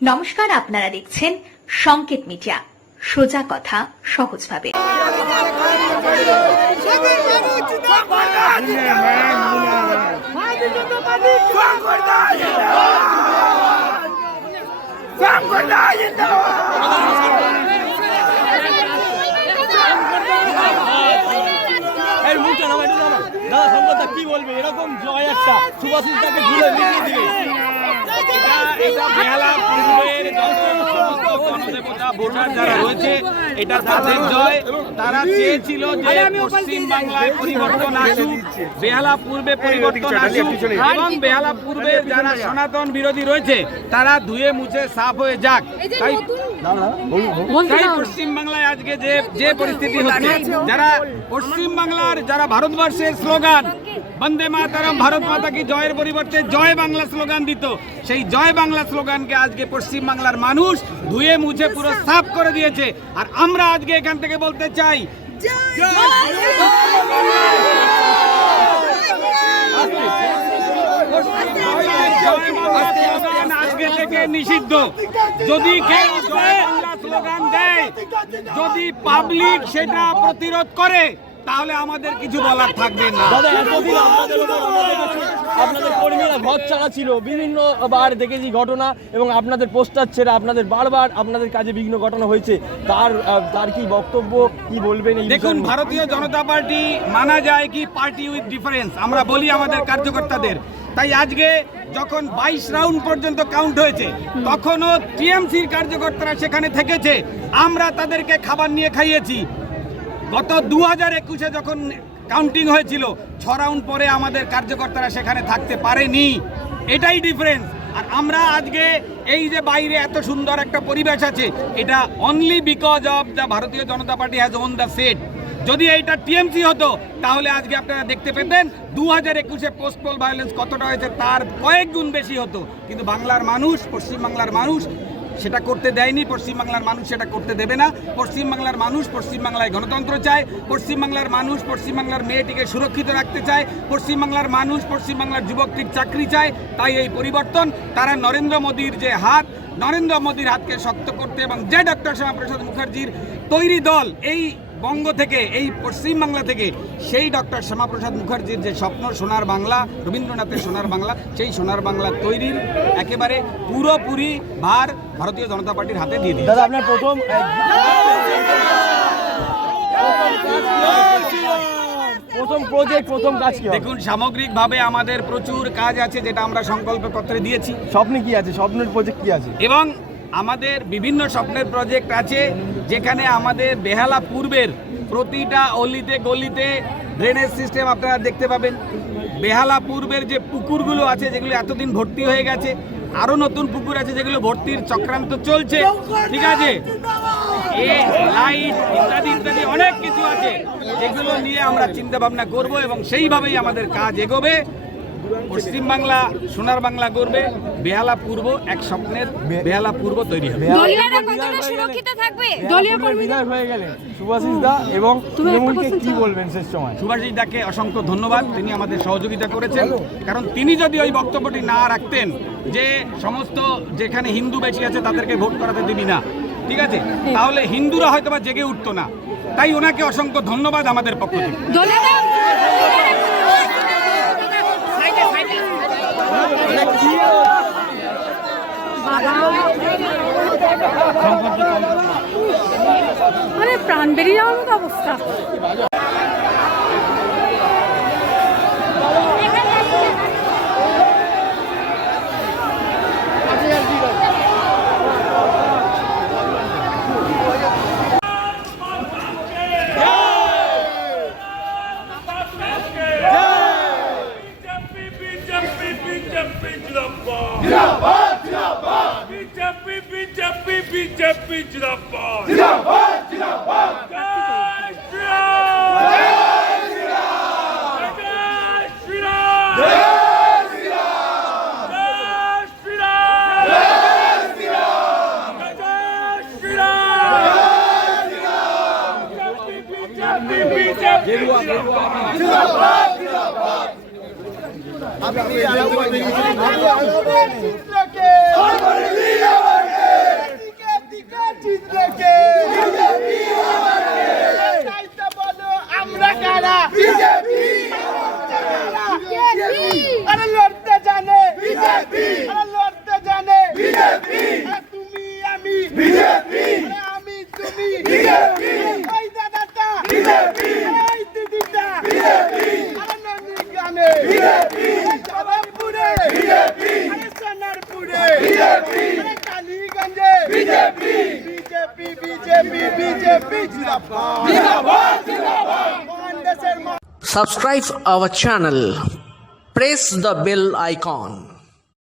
নমস্কার, আপনারা দেখছেন সংকেত মিডিয়া, সোজা কথা সহজভাবে। কি বলবে এরকম জয় একটা সুভাষিসদাকে ঘুরে মিলিয়ে দিবে। এটা বেহালা পূর্বের জনদেবতা ভোটার যারা রয়েছে, এটা তাদের জয়। তারা চেয়েছিল যে পশ্চিম বাংলায় পরিবর্তন আসুক, বেহালা পূর্বে পরিবর্তন আসুক, এবং বেহালা পূর্বের যারা সনাতন বিরোধী রয়েছে তারা ধুয়ে মুছে সাফ হয়ে যাক। তাই পশ্চিম বাংলায় আজকে যে পরিস্থিতি হচ্ছে, যারা পশ্চিম বাংলার যারা ভারতবর্ষের স্লোগান বন্দে মাতরম, ভারত মাতা কি জয়ের পরিবর্তে জয় বাংলা স্লোগান দিত, সেই জয় বাংলা স্লোগানকে আজকে পশ্চিম বাংলার মানুষ ধুয়ে মুছে পুরো সাফ করে দিয়েছে। আর আমরা আজকে এখান থেকে বলতে চাই আজকে থেকে নিষিদ্ধ। যদি কেউ জয় বাংলা স্লোগান দেয়, যদি পাবলিক সেটা প্রতিরোধ করে, তাহলে আমাদের কিছু বলার থাকবে না। আপনাদের কর্মীরা ঘর ছাড়া ছিল, বিভিন্ন বার দেখেছি ঘটনা, এবং আপনাদের পোস্টার ছেড়ে আপনাদের বারবার আপনাদের কাজে বিঘ্ন ঘটনা হয়েছে। তার কি বক্তব্য, কি বলবেন? দেখুন, ভারতীয় জনতা পার্টি মানা যায় কি পার্টি উইথ ডিফারেন্স, আমরা বলি আমাদের কার্যকর্তাদের। তাই আজকে যখন 22 রাউন্ড পর্যন্ত কাউন্ট হয়েছে, তখনও টিএমসির কার্যকর্তারা সেখানে থেকেছে, আমরা তাদেরকে খাবার নিয়ে খাইয়েছি। গত 2021-এ যখন কাউন্টিং হয়েছিল, 6 রাউন্ড পরে আমাদের কার্যকর্তারা সেখানে থাকতে পারেনি, এটাই ডিফারেন্স। আর আমরা আজকে এই যে বাইরে এত সুন্দর একটা পরিবেশ আছে, এটা only because of the Bharatiya Janata Party has won the seat. যদি এইটা টিএমসি হতো, তাহলে আজকে আপনারা দেখতে পেতেন 2021-এ পোস্ট পোল ভায়োলেন্স কতটা হয়েছে, তার কয়েক গুণ বেশি হতো। কিন্তু বাংলার মানুষ, পশ্চিমবাংলার মানুষ সেটা করতে দেয়নি, পশ্চিমবাংলার মানুষ সেটা করতে দেবে না। পশ্চিমবাংলার মানুষ পশ্চিমবাংলায় গণতন্ত্র চায়, পশ্চিমবাংলার মানুষ পশ্চিমবাংলার মেয়েটিকে সুরক্ষিত রাখতে চায়, পশ্চিমবাংলার মানুষ পশ্চিমবাংলার যুবকটির চাকরি চায়। তাই এই পরিবর্তন, তারা নরেন্দ্র মোদীর যে হাত, নরেন্দ্র মোদীর হাতকে শক্ত করতে, এবং যে ডক্টর শ্যামাপ্রসাদ মুখার্জির তৈরি দল এই বঙ্গ থেকে, এই পশ্চিমবাংলা থেকে, সেই ডক্টর শ্যামাপ্রসাদ মুখার্জির যে স্বপ্ন সোনার বাংলা, রবীন্দ্রনাথের সোনার বাংলা, সেই সোনার বাংলা তৈরির একেবারে পুরোপুরি ভার ভারতীয় জনতা পার্টির হাতে দিয়ে দিয়েছে। দাদা, আপনার প্রথম প্রজেক্ট, প্রথম কাজ কি? দেখুন, সামগ্রিকভাবে আমাদের প্রচুর কাজ আছে, যেটা আমরা সংকল্প পত্রে দিয়েছি। স্বপ্নে কি আছে, স্বপ্নের প্রজেক্ট কি আছে? এবং আমাদের বিভিন্ন স্বপ্নের প্রজেক্ট আছে, যেখানে আমাদের বেহালা পূর্বের প্রতিটা অলিতে গলিতে ড্রেনেজ সিস্টেম আপনারা দেখতে পাবেন। বেহালা পূর্বের যে পুকুরগুলো আছে, যেগুলো এতদিন ভর্তি হয়ে গেছে, আরও নতুন পুকুর আছে যেগুলো ভর্তির চক্রান্ত চলছে, ঠিক আছে, লাইট ইত্যাদি ইত্যাদি অনেক কিছু আছে, যেগুলো নিয়ে আমরা চিন্তা ভাবনা করব, এবং সেইভাবেই আমাদের কাজ এগোবে। পশ্চিমবাংলা সোনার বাংলা করবে, বেহালা পূর্ব এক স্বপ্নের বেহালা পূর্ব তৈরি হবে। সুভাষিসদা এবং তৃণমূলকে কি বলবেন শেষ সময়? সুভাষিসদাকে অসংখ্য ধন্যবাদ, তিনি আমাদের সহযোগিতা করেছেন। কারণ তিনি যদি ওই বক্তব্যটি না রাখতেন যে সমস্ত যেখানে হিন্দু বেশি আছে তাদেরকে ভোট করাতে দিবি না, ঠিক আছে, তাহলে হিন্দুরা হয়তো বা জেগে উঠতো না। তাই ওনাকে অসংখ্য ধন্যবাদ আমাদের পক্ষ থেকে। মানে প্রাণ বেরিয়ে যাওয়ার মতো অবস্থা। बीजेपी जिंदाबाद जिंदाबाद जिंदाबाद जय श्री राम जय श्री राम जय श्री राम जय श्री राम जय श्री राम जय श्री राम बीजेपी जिंदाबाद जिंदाबाद अभी কারা বিজেপি আরে লড়তে জানে বিজেপি আরে লড়তে জানে বিজেপি তুমি আমি বিজেপি আরে আমি তুমি বিজেপি এই দাদাটা বিজেপি এই দিদিটা বিজেপি আরে নন্দীগ্রামে বিজেপি যাদবপুরে বিজেপি আরে সোনারপুরে বিজেপি আরে কালীগঞ্জে বিজেপি বিজেপি বিজেপি বিজেপি জিন্দাবাদ জিন্দাবাদ জিন্দাবাদ মহান দেশের Subscribe our channel. Press the bell icon.